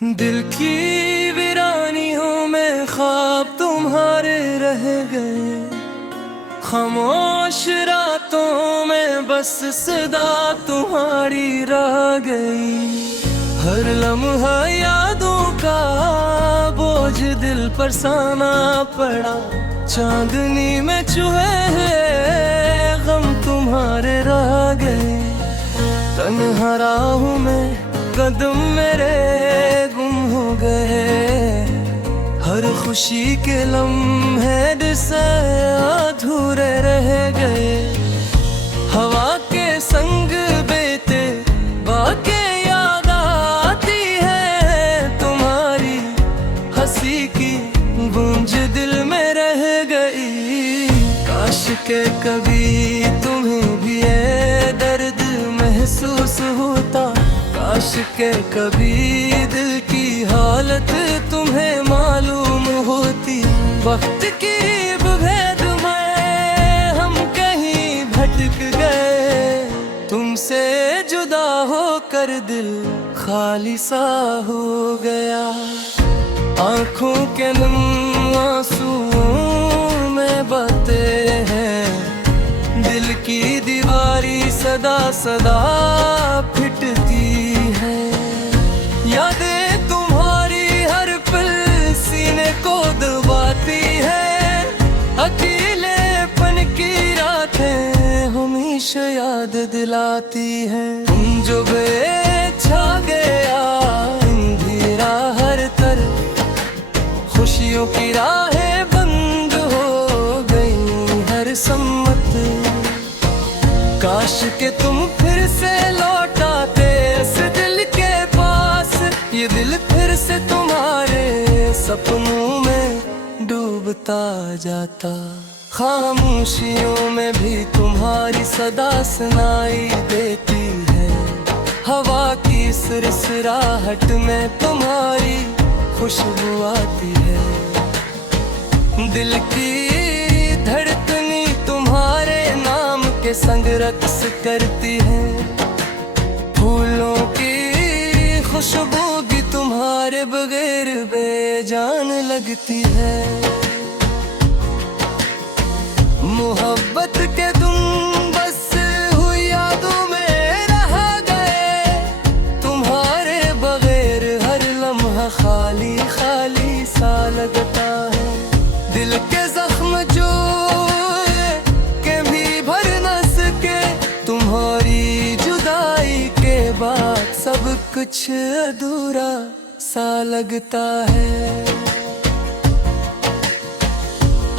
दिल की वीरानियों में ख्वाब तुम्हारे रह गए, खामोश रातों में बस सदा तुम्हारी रह गई। हर लम्हा यादों का बोझ दिल पर साना पड़ा, चांदनी में चुहे हैं गम तुम्हारे रह गए। तन्हा राहों में कदम मेरे गुम हो गए, हर खुशी के लम्हे से अधूरे रह गए। हवा के संग बेते बाके याद आती है, तुम्हारी हंसी की गूंज दिल में रह गई। काश के कभी तुम्हें भी ये दर्द महसूस होता, काश के कभी दिल की हालत तुम्हें मालूम होती। वक्त की भेद में हम कहीं भटक गए, तुमसे जुदा होकर दिल खाली सा हो गया। आंखों के नम आंसुओं में बातें हैं, दिल की दीवारी सदा सदा फिटती है। यादें तुम्हारी हर पल सीने को दबाती है, अकेलेपन की रातें हमेशा याद दिलाती है। तुम जो छा गया अंधेरा हर तरफ, खुशियों की राहें बंद हो गई हर सम्मत। काश के तुम फिर से लौट आते इस दिल के पास, ये दिल फिर से तुम्हारे सपनों में डूबता जाता। खामोशियों में भी तुम्हारी सदा सुनाई देती है, हवा की सिरसिराहट में तुम्हारी खुशबू आती है। दिल की धड़कनी तुम्हारे नाम के संग रक्स करती है, फूलों की खुशबू भी तुम्हारे बगैर बेजान लगती है। मोहब्बत के तुम बस हुई यादों में रह गए, तुम्हारे बगैर हर लम्हा खाली खाली सा लगता है। दिल के जख्म जो के भी भर न सके, तुम्हारी जुदाई के बाद सब कुछ अधूरा सा लगता है।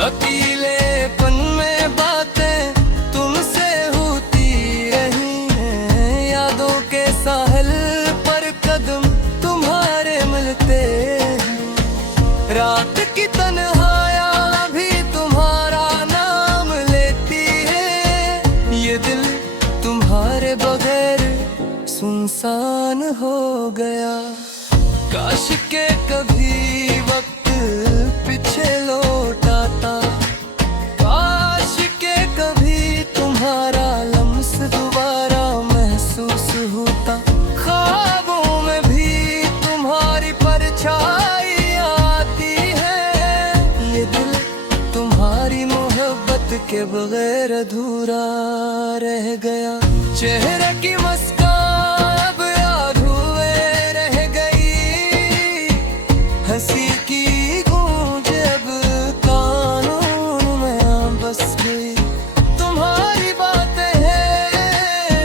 अकेलेपन में बातें तुमसे होती रही हैं, यादों के साहिल पर कदम तुम्हारे मिलते हैं। रात की तन्हाइयाँ भी तुम्हारा नाम लेती है, ये दिल तुम्हारे बगैर सुनसान हो गया। काश के कभी वक्त पीछे लौट आता, काश के कभी तुम्हारा लम्स दोबारा महसूस होता। ख्वाबों में भी तुम्हारी परछाई आती है, ये दिल तुम्हारी मोहब्बत के बगैर अधूरा रह गया। चेहरे की मुस्कान अब याद हुए रह गई, हंसी की गूंज अब कानों में बस गई। तुम्हारी बातें हैं,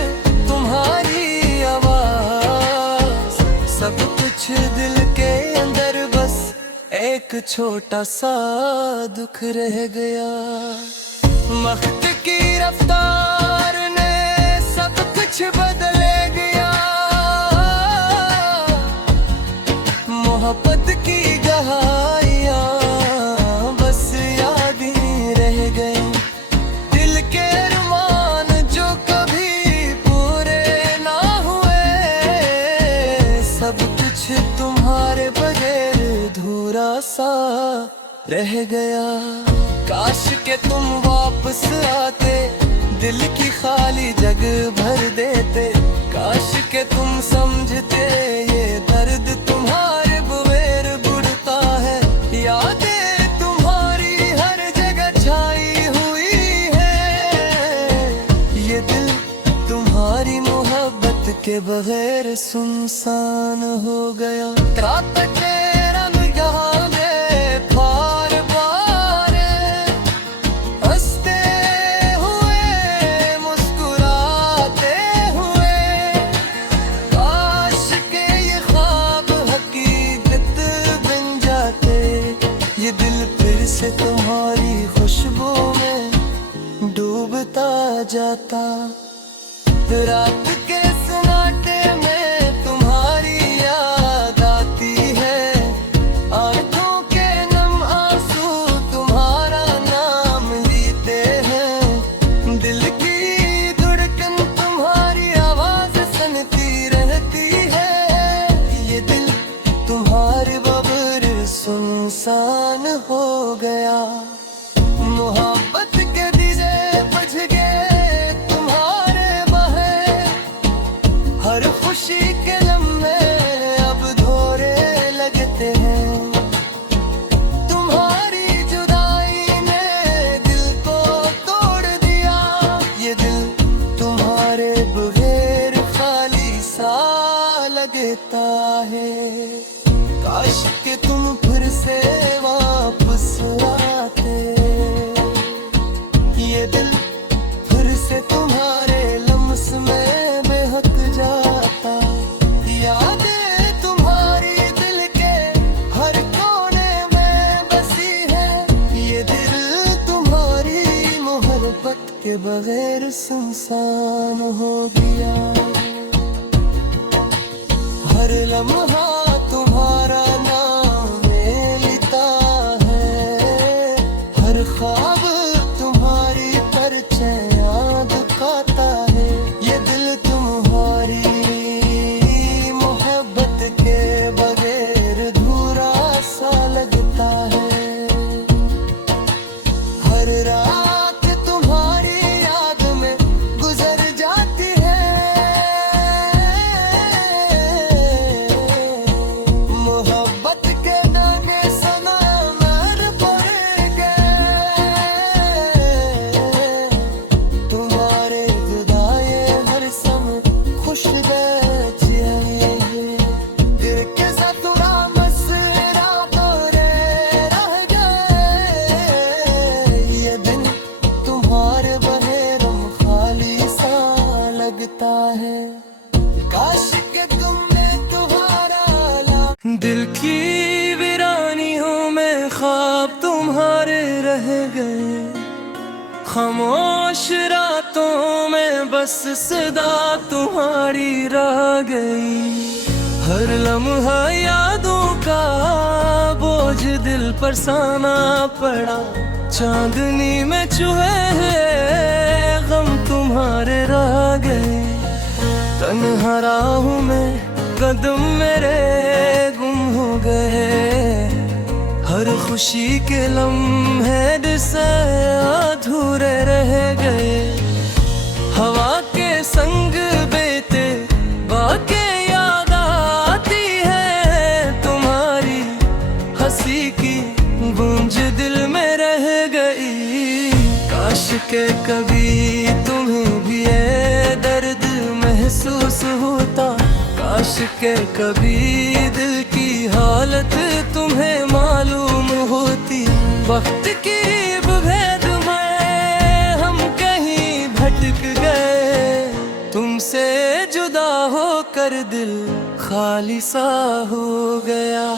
तुम्हारी आवाज, सब कुछ दिल के अंदर बस एक छोटा सा दुख रह गया। वक्त की रफ्तार ने सब कुछ बदले गया, मोहब्बत की गहराइयाँ बस याद ही रह गई। दिल के अरमान जो कभी पूरे ना हुए, सब कुछ तुम्हारे बगैर अधूरा सा रह गया। काश के तुम वापस आते, दिल की खाली जगह भर देते। काश के तुम समझते ये दर्द तुम्हारे बगैर बुढ़ता है। यादें तुम्हारी हर जगह छाई हुई है। ये दिल तुम्हारी मोहब्बत के बगैर सुनसान हो गया। रात के रंग यहाँ बेफार बारे, हंसते हुए मुस्कुराते हुए। काश के ये ख्वाब हकीकत बन जाते। ये दिल फिर से तुम्हारी खुशबू में डूबता जाता। रात के सन्नाटे में तुम्हारी याद आती है। आंखों के नम आंसू तुम्हारा नाम लेते हैं। दिल की धड़कन तुम्हारी आवाज सुनती रहती है। ये दिल तुम्हारे बगैर सुनसान हो गया। मोहब्बत के दिए बुझ गए तुम्हारे बहे। हर खुशी के लम्हे अब धोरे लगते हैं। तुम्हारी जुदाई ने दिल को तोड़ दिया। ये दिल तुम्हारे बगैर खाली सा लगता है। काश के तुम फिर से वापस आते। ये दिल फिर से तुम्हारे लम्स में बहक जाता। यादें तुम्हारी दिल के हर कोने में बसी है। ये दिल तुम्हारी मोहब्बत के बगैर सुनसान हो गया। हर लम्हा तुम्हारा नाम लेता है। हर ख्वाब तुम्हारी परछाइयां दिखाता है। ये दिल तुम्हारी मोहब्बत के बगैर अधूरा सा लगता है। हर रात तुम्हारी याद में गुजर जाती है। मोहब्बत के दाने सनमर पड़ गए। तुम्हारे जुदाई हर समय खुश बैठी है। दिल के सतुरा मसरा तोरे रह गए। ये दिन तुम्हारे बहेरम खाली सा लगता है। काश के तुमने तुम्हारा दिल की वीरानियों में ख्वाब तुम्हारे रह गए। खामोश रातों में बस सदा तुम्हारी रह गई। हर लम्हा यादों का बोझ दिल पर साना पड़ा। चांदनी में चुहे गम तुम्हारे रह गए। तन्हा राहों में कदम मेरे गुम हो गए। हर खुशी के लम्हे से अधूरे रह गए। हवा के संग बेते बाके याद आती है। तुम्हारी हंसी की गूंज दिल में रह गई। काश के कभी तुम्हें भी ये दर्द महसूस होता। काश के कभी दिल की हालत तुम्हें मालूम होती। वक्त की भेद में हम कहीं भटक गए। तुमसे जुदा होकर दिल खाली सा हो गया।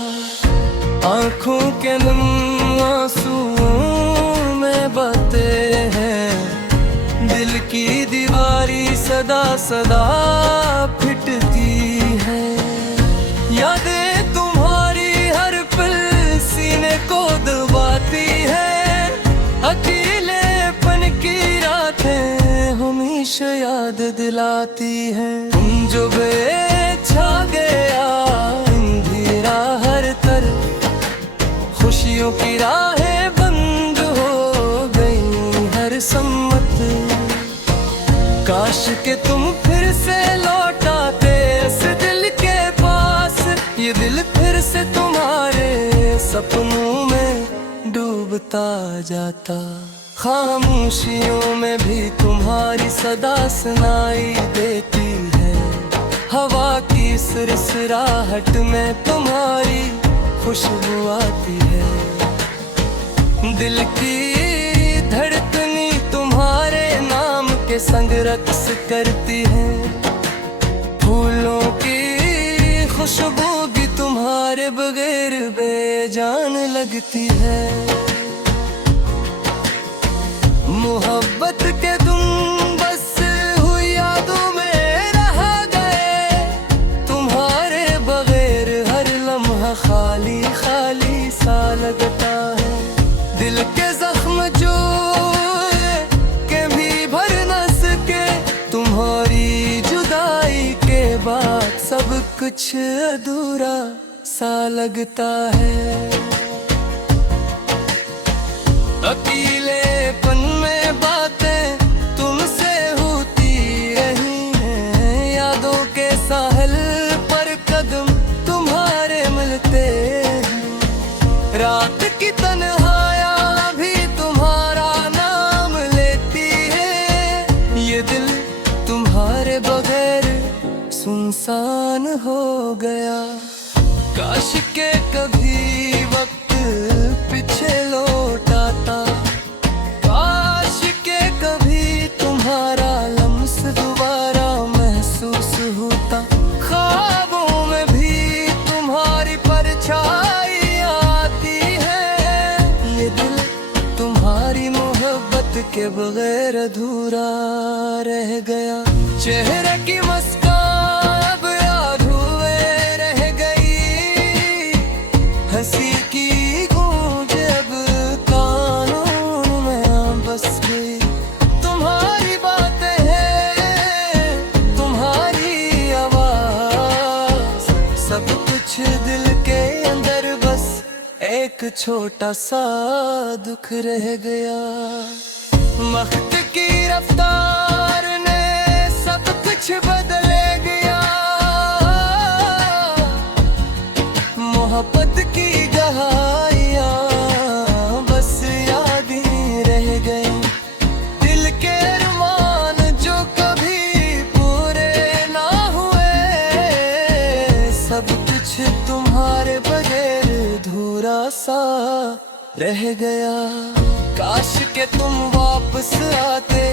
आंखों के नम आंसुओं में बातें हैं। दिल की दीवारी सदा सदा फिटती है। यादें तुम्हारी हर पल सीने को दबाती है। अकेलेपन की रातें हमेशा याद दिलाती है। तुम जो छा गया अंधेरा हर तरफ। खुशियों की राहें बंद हो गई हर सम्मत। तुम्हारे सपनों में डूबता जाता। खामोशियों में भी तुम्हारी सदा सुनाई देती है। हवा की सिरसिराहट में तुम्हारी खुशबू आती है। दिल की धड़कनी तुम्हारे नाम के संग रक्स करती है। फूलों की खुशबू भी तुम्हारे बगैर बेजान लगती है। मोहब्बत के तुम बस हुई यादों में रह गए। तुम्हारे बगैर हर लम्हा खाली खाली सा लगता है। दिल के जख्म जो के भी भर न सके, तुम्हारी जुदाई के बाद सब कुछ अधूरा सा लगता है। अकेलेपन में बातें तुमसे होती रही हैं। यादों के साहिल पर कदम तुम्हारे मिलते हैं। रात की तन्हाइयाँ भी तुम्हारा नाम लेती है। ये दिल तुम्हारे बगैर सुनसान हो गया। काश के कभी वक्त पीछे लौट आता। काश के कभी तुम्हारा लम्स दोबारा महसूस होता। ख्वाबों में भी तुम्हारी परछाई आती है। ये दिल तुम्हारी मोहब्बत के बगैर अधूरा रह गया। चेहरे की मुस्कान अब याद हुए रह गई। हंसी की गूंज अब कानों में बस गई। तुम्हारी बातें हैं, तुम्हारी आवाज, सब कुछ दिल के अंदर बस एक छोटा सा दुख रह गया। वक्त की रफ्तार ने सब कुछ बदले गया। मोहब्बत की गहराइयाँ बस याद ही रह गई। दिल के अरमान जो कभी पूरे ना हुए, सब कुछ तुम्हारे बगैर अधूरा सा रह गया। काश के तुम वापस आते,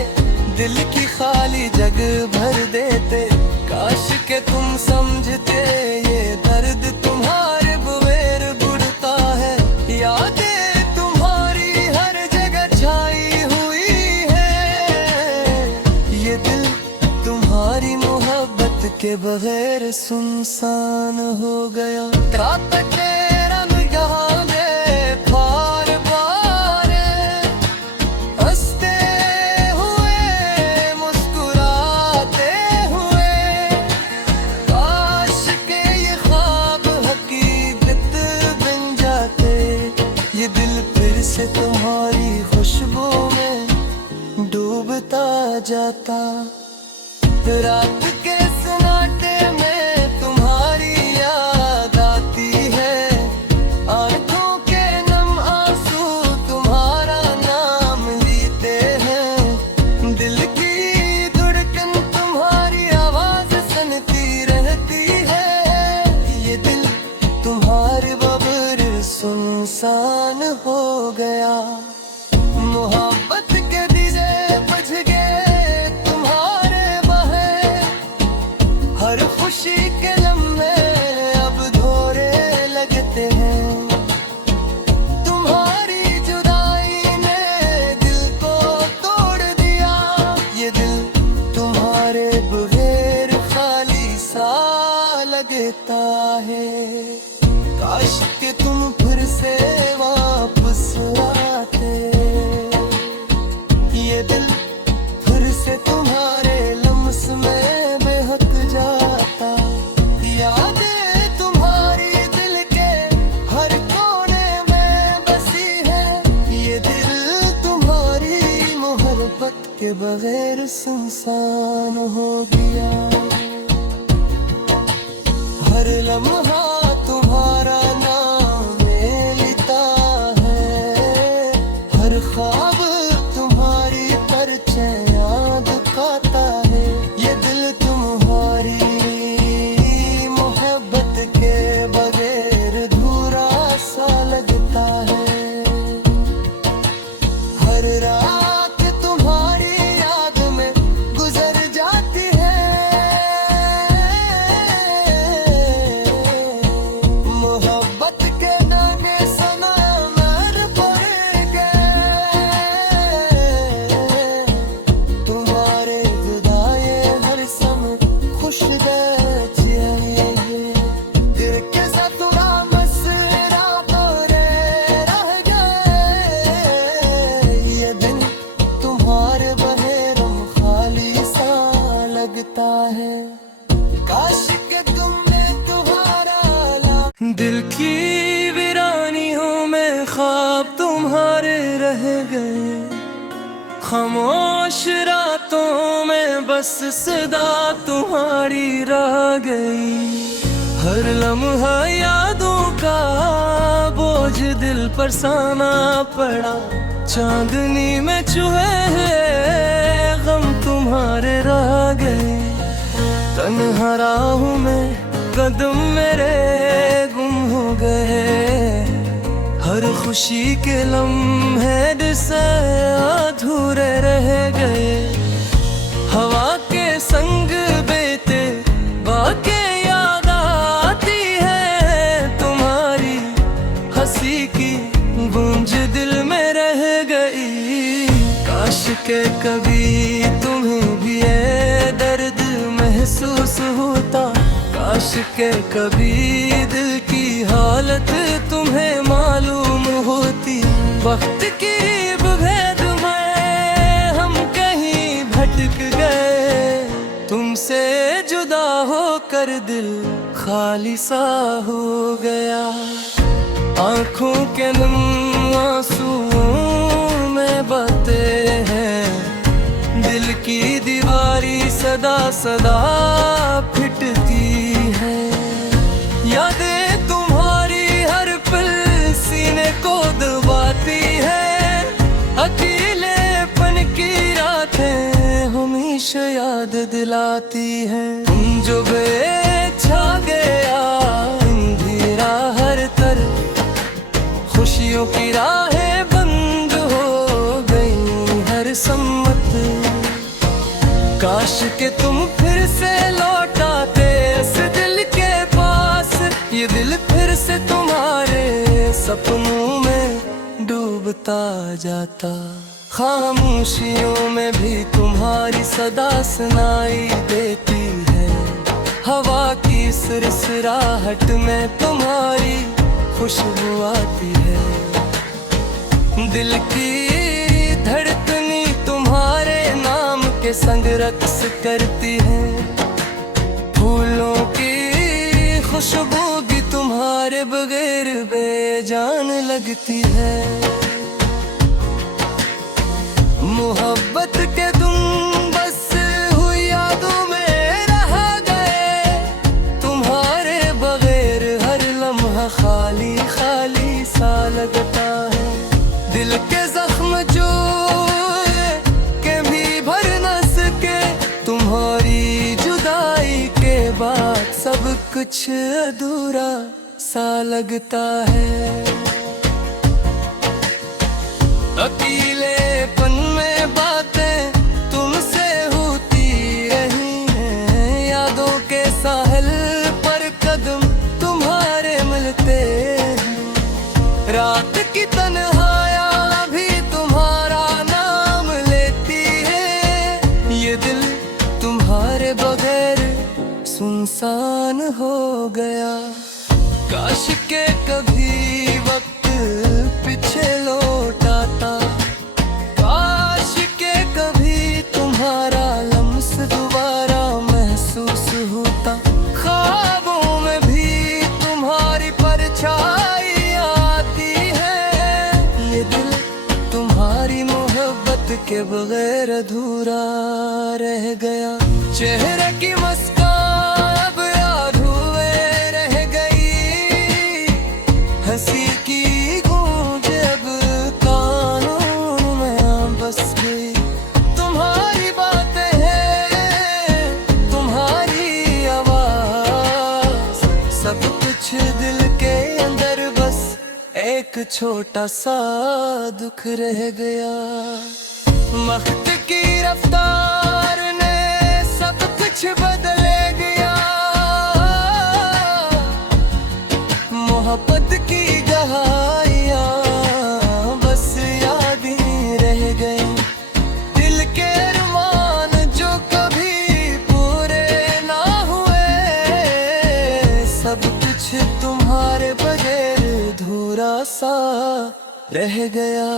दिल की खाली जगह भर देते। काश के तुम समझते ये दर्द तुम्हारे बगैर बुढ़ता है। यादें तुम्हारी हर जगह छाई हुई है। ये दिल तुम्हारी मोहब्बत के बगैर सुनसान हो गया। रात तेरा निगाह में बार बार हंसते हुए मुस्कुराते हुए। काश के ये ख्वाब हकीकत बन जाते। ये दिल फिर से तुम्हारी खुशबू में डूबता जाता। रात के सन्नाटे में तुम्हारी याद आती है। आंखों के नम आंसू तुम्हारा नाम लेते हैं। दिल की धड़कन तुम्हारी आवाज सुनती रहती है। ये दिल तुम्हारे बगैर सुनसान हो गया। मोहब्बत के दिए बुझ गए तुम्हारे बहे। हर खुशी के लम्हे अब धोरे लगते हैं। तुम्हारी जुदाई ने दिल को तोड़ दिया। ये दिल तुम्हारे बगैर खाली सा लगता है। काश के तुम फिर से वापस आते। ये दिल फिर से तुम्हारे लम्स में बहक जाता। यादें तुम्हारी दिल के हर कोने में बसी है। ये दिल तुम्हारी मोहब्बत के बगैर सुनसान हो गया। हर लम्हा तुम्हारा नाम रह गए। खामोश रातों में बस सदा तुम्हारी रह गई। हर लम्हा यादों का बोझ दिल पर साना पड़ा। चांदनी में चुहे गम तुम्हारे रह गए। तन्हा राहों में कदम मेरे गुम हो गए। हर खुशी के लम्हे जिसे अधूरे रह गए। हवा के संग बेते बाके याद आती है। तुम्हारी हंसी की गूंज दिल में रह गई। काश के कभी तुम्हें भी ये दर्द महसूस होता। काश के कभी दिल की हालत तुम्हें मालूम होती। वक्त की भेद में हम कहीं भटक गए। तुमसे जुदा होकर दिल खाली सा हो गया। आंखों के नम आंसुओं में बातें हैं। दिल की दीवारी सदा सदा फिटती है। यादें तुम्हारी हर पल सीने को दबाती है। अकेलेपन की रातें हमेशा याद दिलाती हैं। तुम जो छा गया अंधेरा हर तरफ। खुशियों की राहें बंद हो गई हर सम्मत। काश के तुम फिर से लौट आते इस दिल के पास। ये दिल फिर से तुम्हारे सपनों में डूबता जाता। खामोशियों में भी तुम्हारी सदा सुनाई देती है। हवा की सिरसिराहट में तुम्हारी खुशबू आती है। दिल की धड़कनी तुम्हारे नाम के संग रक्स करती है। फूलों की खुशबू भी तुम्हारे बगैर बेजान लगती है। मोहब्बत के तुम बस हुई यादों में रह गए। तुम्हारे बगैर हर लम्हा खाली खाली सा लगता है। दिल के जख्म जो के भी भर न सके। तुम्हारी जुदाई के बाद सब कुछ अधूरा सा लगता है। अकेलेपन में बातें तुमसे होती रही हैं। यादों के साहिल पर कदम तुम्हारे मिलते हैं। रात की तन्हाइयाँ भी तुम्हारा नाम लेती है। ये दिल तुम्हारे बगैर सुनसान हो गया। काश के कभी वक्त पीछे लौट आता। काश के कभी तुम्हारा लम्स दोबारा महसूस होता। ख्वाबों में भी तुम्हारी परछाई आती है। ये दिल तुम्हारी मोहब्बत के बगैर अधूरा रह गया। चेहरे की मुस्कान अब अधूरे रह गई। हंसी की गूंज अब कानों में बस गई। तुम्हारी बातें हैं तुम्हारी आवाज। सब कुछ दिल के अंदर बस एक छोटा सा दुख रह गया। वक्त की रफ्तार ने सब कुछ बदले गया। मोहब्बत की गहराइयाँ बस याद ही रह गई। दिल के अरमान जो कभी पूरे ना हुए। सब कुछ तुम्हारे बगैर अधूरा सा रह गया।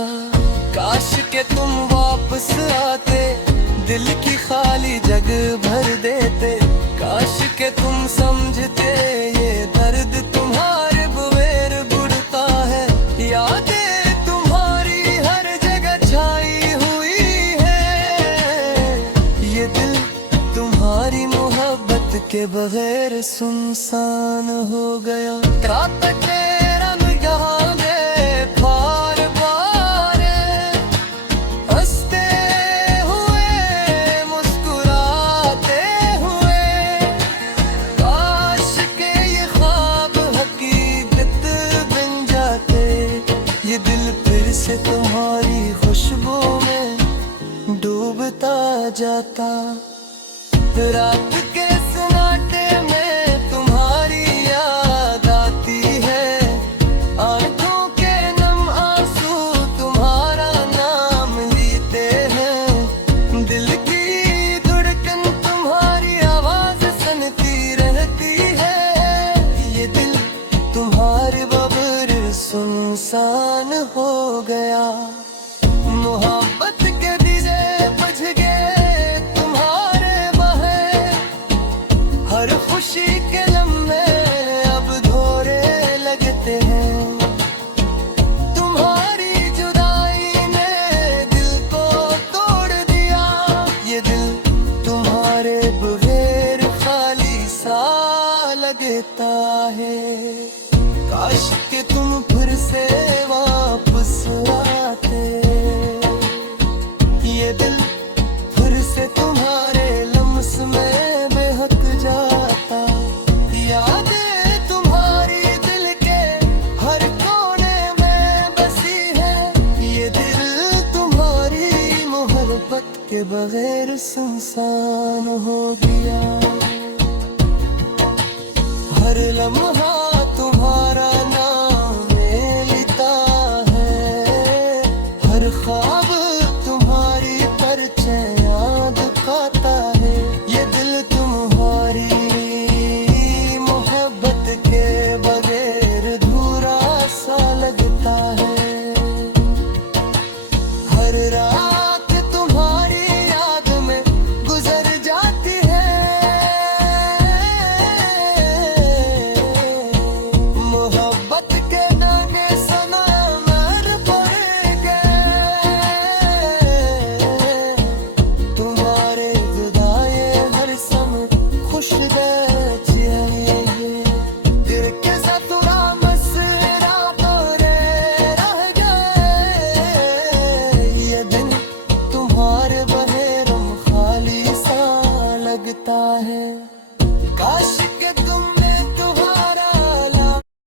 काश के तुम वापस आते। दिल की खाली जगह भर देते। काश के तुम समझते ये दर्द तुम्हारे बगैर बुढ़ता है। यादें तुम्हारी हर जगह के बगैर सुनसान हो गया। रात के रंग यहाँ बेफार बारे, हंसते हुए मुस्कुराते हुए, काश के ये ख्वाब हकीकत बन जाते। ये दिल फिर से तुम्हारी खुशबू में डूबता जाता। रात के सन्नाटे में तुम्हारी याद आती है, आंखों के नम आंसू तुम्हारा नाम लेते हैं। दिल की धड़कन तुम्हारी आवाज सुनती रहती है। ये दिल तुम्हारे बगैर सुनसान हो गया। मोहब्बत के दिए बुझ गए तुम्हारे बहे, हर खुशी के लम्हे अब धोरे लगते हैं। तुम्हारी जुदाई ने दिल को तोड़ दिया। ये दिल तुम्हारे बगैर खाली सा लगता है। काश के तुम फिर से वापस आते, ये दिल फिर से तुम्हारे लम्स में बहक जाता। यादें तुम्हारी दिल के हर कोने में बसी है। ये दिल तुम्हारी मोहब्बत के बगैर सुनसान हो गया। हर लम्हा